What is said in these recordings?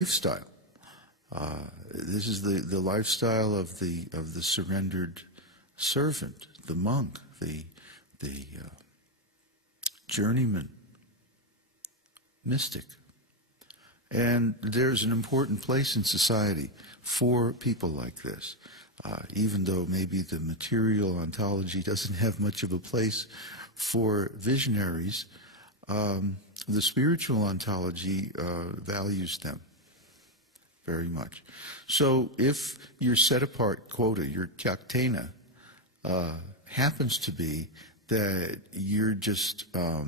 lifestyle. This is the lifestyle of the surrendered servant, the monk, the journeyman, mystic. And there's an important place in society for people like this. Even though maybe the material ontology doesn't have much of a place for visionaries, the spiritual ontology values them very much. So if your set-apart quota, your tyaktena, happens to be that you're just a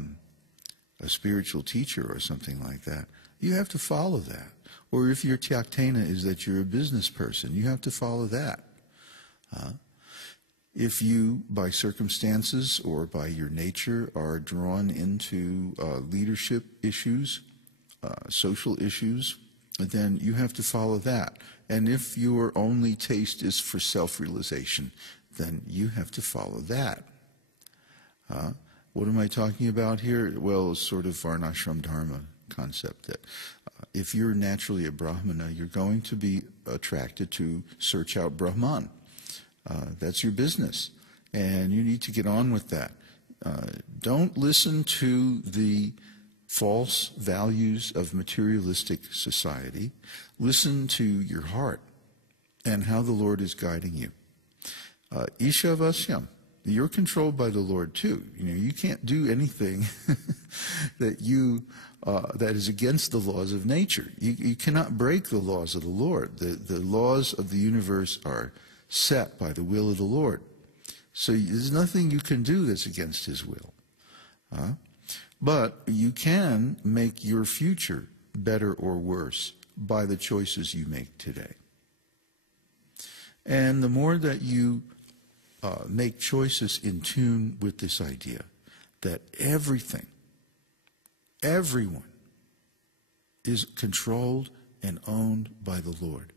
spiritual teacher or something like that, you have to follow that. Or if your tyaktena is that you're a business person, you have to follow that. If you, by circumstances or by your nature, are drawn into leadership issues, social issues, then you have to follow that. And if your only taste is for self-realization, then you have to follow that. What am I talking about here? Well, it's sort of varnashram dharma concept that if you're naturally a Brahmana, you're going to be attracted to search out Brahman. That's your business, and you need to get on with that. Don't listen to the false values of materialistic society. Listen to your heart and how the Lord is guiding you. Ishavasyam. You're controlled by the Lord too. You can't do anything that is against the laws of nature. You cannot break the laws of the Lord. The laws of the universe are set by the will of the Lord. So there's nothing you can do that's against His will. But you can make your future better or worse by the choices you make today. And the more that you make choices in tune with this idea that everything, everyone is controlled and owned by the Lord.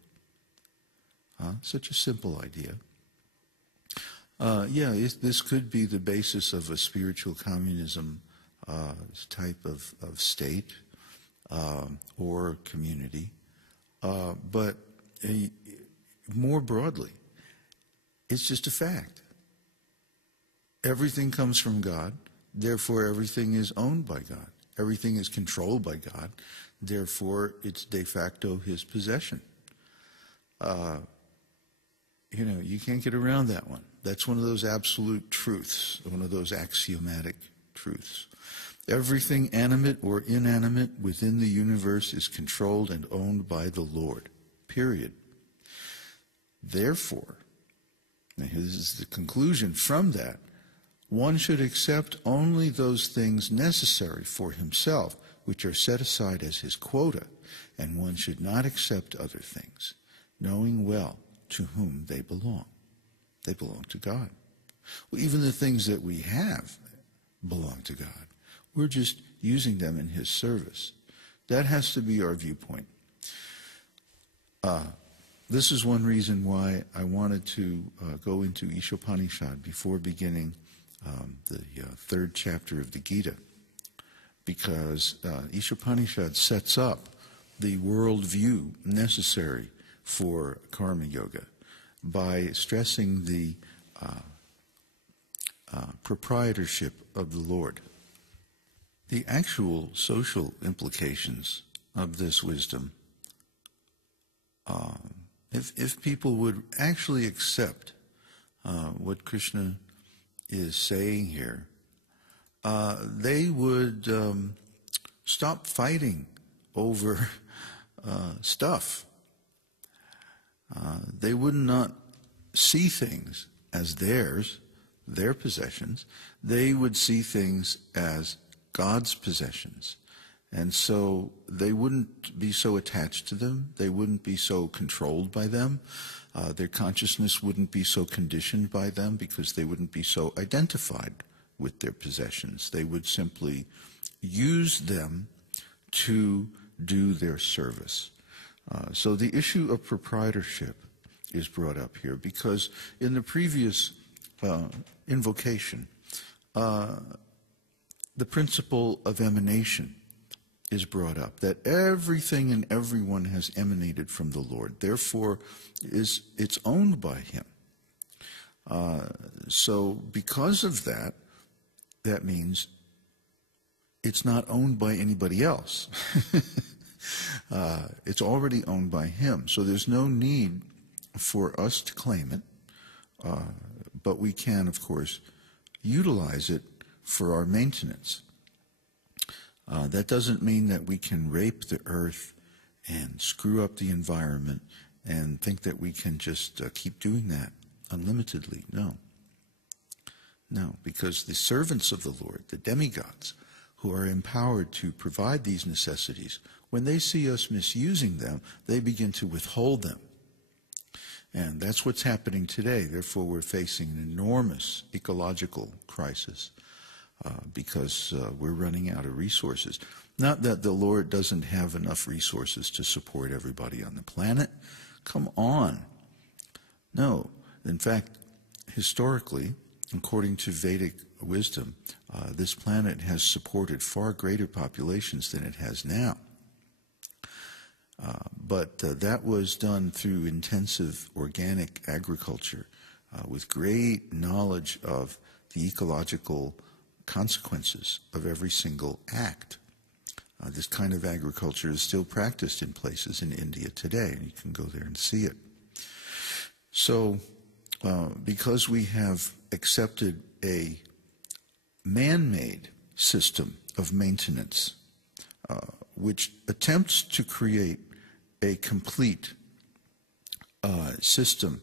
Such a simple idea. This could be the basis of a spiritual communism type of state or community. But more broadly, it's just a fact. Everything comes from God, therefore everything is owned by God. Everything is controlled by God, therefore it's de facto His possession. You can't get around that one. That's one of those absolute truths, one of those axiomatic truths. Everything animate or inanimate within the universe is controlled and owned by the Lord. Period. Therefore, now this is the conclusion from that, one should accept only those things necessary for himself, which are set aside as his quota, and one should not accept other things, knowing well to whom they belong. They belong to God. Well, even the things that we have belong to God. We're just using them in His service. That has to be our viewpoint. This is one reason why I wanted to go into Īśopaniṣad before beginning the third chapter of the Gita, because Īśopaniṣad sets up the worldview necessary for karma yoga by stressing the proprietorship of the Lord. The actual social implications of this wisdom, if people would actually accept what Krishna is saying here, they would stop fighting over stuff. They would not see things as theirs, their possessions. They would see things as God's possessions. And so they wouldn't be so attached to them. They wouldn't be so controlled by them. Their consciousness wouldn't be so conditioned by them because they wouldn't be so identified with their possessions. They would simply use them to do their service. So the issue of proprietorship is brought up here because in the previous invocation, the principle of emanation is brought up, that everything and everyone has emanated from the Lord. Therefore, it's owned by him. So because of that, that means it's not owned by anybody else. It's already owned by him. So there's no need for us to claim it, but we can, of course, utilize it for our maintenance. That doesn't mean that we can rape the earth and screw up the environment and think that we can just keep doing that unlimitedly. No. No, because the servants of the Lord, the demigods, who are empowered to provide these necessities, when they see us misusing them, they begin to withhold them. And that's what's happening today. Therefore, we're facing an enormous ecological crisis because we're running out of resources. Not that the Lord doesn't have enough resources to support everybody on the planet. Come on. No. In fact, historically, according to Vedic wisdom, this planet has supported far greater populations than it has now. But that was done through intensive organic agriculture with great knowledge of the ecological consequences of every single act. This kind of agriculture is still practiced in places in India today, and you can go there and see it. So, because we have accepted a man-made system of maintenance, which attempts to create a complete system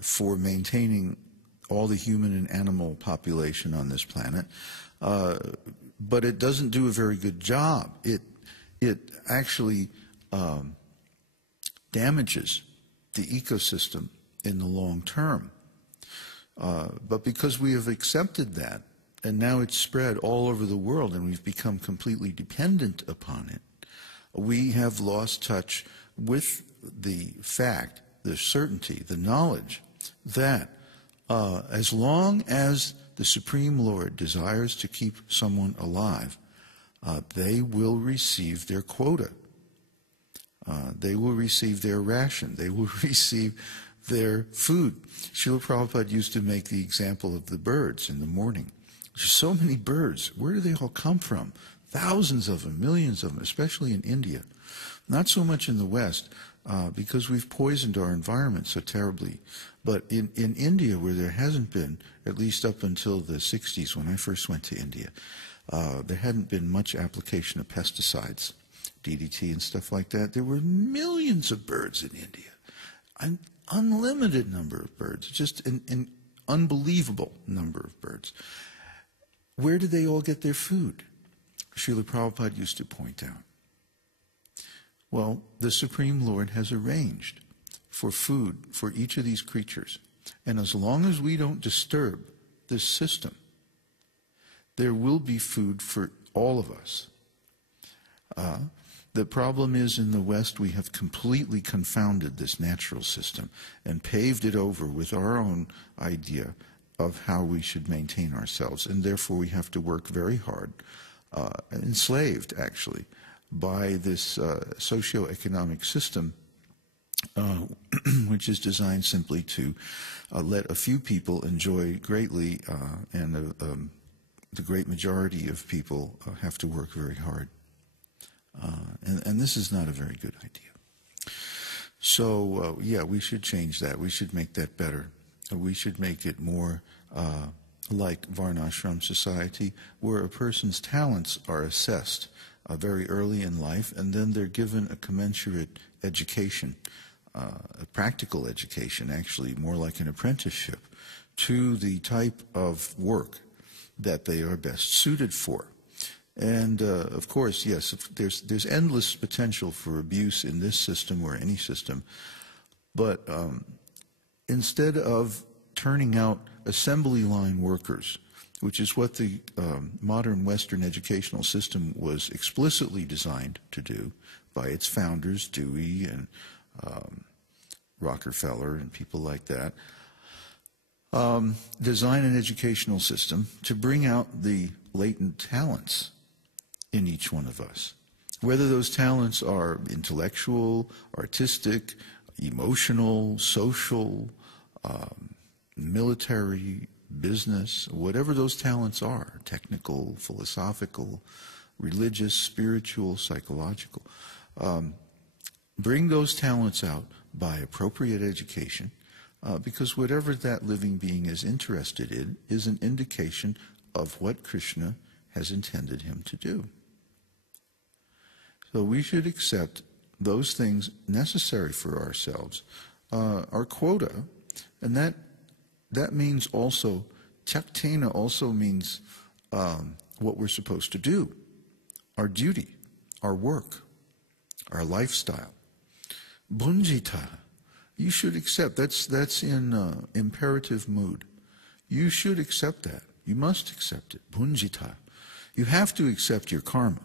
for maintaining all the human and animal population on this planet, but it doesn't do a very good job. It actually damages the ecosystem in the long term. But because we have accepted that, and now it's spread all over the world, and we've become completely dependent upon it, we have lost touch with the fact, the certainty, the knowledge that as long as the Supreme Lord desires to keep someone alive, they will receive their quota. They will receive their ration. They will receive their food. Srila Prabhupada used to make the example of the birds in the morning. There's so many birds. Where do they all come from? Thousands of them, millions of them, especially in India. Not so much in the West, because we've poisoned our environment so terribly. But in India, where there hasn't been, at least up until the 60s when I first went to India, there hadn't been much application of pesticides, DDT and stuff like that. There were millions of birds in India. An unlimited number of birds, just an unbelievable number of birds. Where did they all get their food? Srila Prabhupada used to point out. Well, the Supreme Lord has arranged for food for each of these creatures. And as long as we don't disturb this system, there will be food for all of us. The problem is in the West we have completely confounded this natural system and paved it over with our own idea of how we should maintain ourselves. And therefore we have to work very hard, enslaved actually, by this socio-economic system which is designed simply to let a few people enjoy greatly and the great majority of people have to work very hard. And this is not a very good idea. So, yeah, we should change that. We should make that better. We should make it more like Varnashram society, where a person's talents are assessed very early in life, and then they're given a commensurate education, a practical education, actually, more like an apprenticeship, to the type of work that they are best suited for. And, of course, yes, there's endless potential for abuse in this system or any system, but instead of turning out assembly line workers, which is what the modern Western educational system was explicitly designed to do by its founders, Dewey and Rockefeller and people like that, design an educational system to bring out the latent talents in each one of us. Whether those talents are intellectual, artistic, emotional, social, military, business, whatever those talents are, technical, philosophical, religious, spiritual, psychological, bring those talents out by appropriate education, because whatever that living being is interested in is an indication of what Krishna has intended him to do. So we should accept those things necessary for ourselves, our quota, and that means also, chaktena also means what we're supposed to do, our duty, our work, our lifestyle. Bhunjita, you should accept, that's in imperative mood. You should accept that. You must accept it. Bhunjita. You have to accept your karma.